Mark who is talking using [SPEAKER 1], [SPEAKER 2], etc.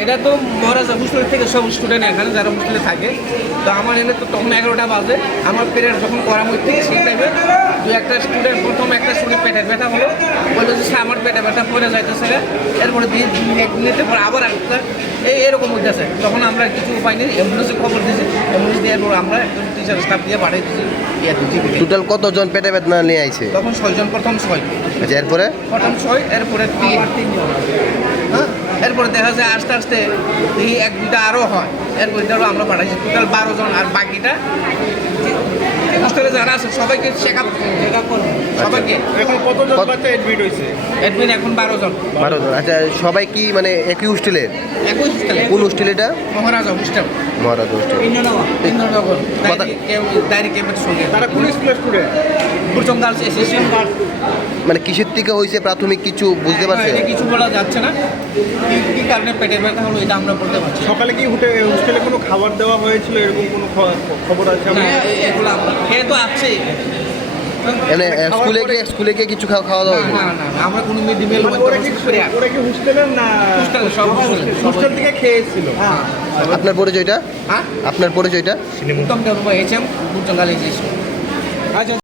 [SPEAKER 1] এটা তো মহারাজ হোস্টেল থেকে সব স্টুডেন্ট এখানে যারা হোস্টেলে থাকে। তো আমার এনে তো তখন 11টা বাজে, আমার পেরিয়ড যখন করা হচ্ছে সেই টাইমে দু একটা স্টুডেন্ট, প্রথম একটা স্টুডেন্ট পেটের ব্যথা হলো, বললো যে স্যার আমার পেটে ব্যথা পড়ে যাইতেছে, এরপরে 1 মিনিটের পর আবার একটা এরকম হচ্ছে আছে। তখন আমরা কিছু উপায় নেই, অ্যাম্বুলেন্সে খবর দিয়েছি, অ্যাম্বুলেন্স দেওয়ার পর আমরা একজন টিচার স্টাফ দিয়ে পাঠিয়ে দিয়েছি।
[SPEAKER 2] টোটাল কতজন পেটে বেদনা নিয়ে আইছে?
[SPEAKER 1] তখন 6 জন, প্রথম 6।
[SPEAKER 2] আচ্ছা, এরপরে?
[SPEAKER 1] প্রথম 6, এরপরে 3 জন। হ্যাঁ, এরপরে দেখা যায় আস্তে আস্তে এই 1-2টা আরও হয়, এরপরে আমরা পাঠাইছি টোটাল 12 জন। আর বাকিটা হোস্টেলে যারা আছে সবাইকে চেক আপ করবো সবাইকে।
[SPEAKER 3] এখন কতজন বাচ্চা অ্যাডমিট হয়েছে?
[SPEAKER 1] অ্যাডমিন এখন 12 জন।
[SPEAKER 2] 12 জন। আচ্ছা, সবাই কি মানে একই হোস্টেলের?
[SPEAKER 1] একই হোস্টেলে।
[SPEAKER 2] কোন হোস্টেল এটা?
[SPEAKER 1] Maharaja hostel,
[SPEAKER 2] Maharaja hostel.
[SPEAKER 1] Indranagar dairy ক্যাম্পের সঙ্গে।
[SPEAKER 3] তারা কোন স্কুলের স্টুডেন্ট?
[SPEAKER 1] বুরচং girls association.
[SPEAKER 2] মানে কিসের থেকে হয়েছে প্রাথমিক কিছু বুঝতে পারছে?
[SPEAKER 1] এটা কিছু বলা যাচ্ছে না, কি কারণে পেটে ব্যথা হলো এটা আমরা বলতে পারছি না।
[SPEAKER 3] সকালে কি হোস্টেলে কোনো খাবার দেওয়া হয়েছিল, এরকম কোনো খবর আছে?
[SPEAKER 1] না, এগুলো আমরা খেয়ে তো আছে।
[SPEAKER 2] মানে স্কুলে গিয়ে কিছু খাওয়া দাওয়া হয়েছে?
[SPEAKER 1] না না না, আমরা কোনো মিড ডে মিল
[SPEAKER 3] ওরা কি হোস্টেলের না
[SPEAKER 1] সব
[SPEAKER 3] হোস্টেল থেকে খেয়েছিল?
[SPEAKER 1] হ্যাঁ।
[SPEAKER 2] আপনার পরিচয়টা?
[SPEAKER 1] হ্যাঁ,
[SPEAKER 2] আপনার পরিচয়টা?
[SPEAKER 1] Uttam Deb HM Burchong girls association.
[SPEAKER 3] আচ্ছা।